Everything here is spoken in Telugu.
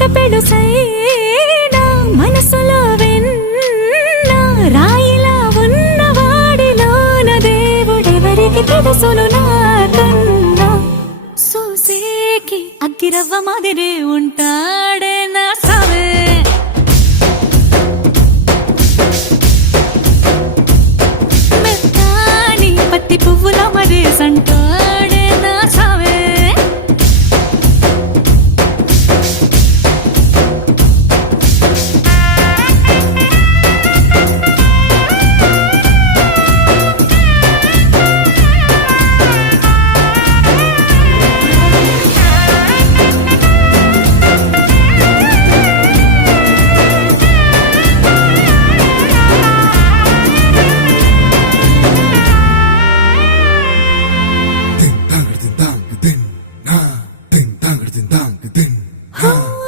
మాట పెడుసైనా మనసులో వెన్న రాయిలా ఉన్నవాడిలోన దేవుడెవరికి తెలుసును నాకన్నా. సూసేకి అగ్గిరవ్వ మాదిరే ఉంటా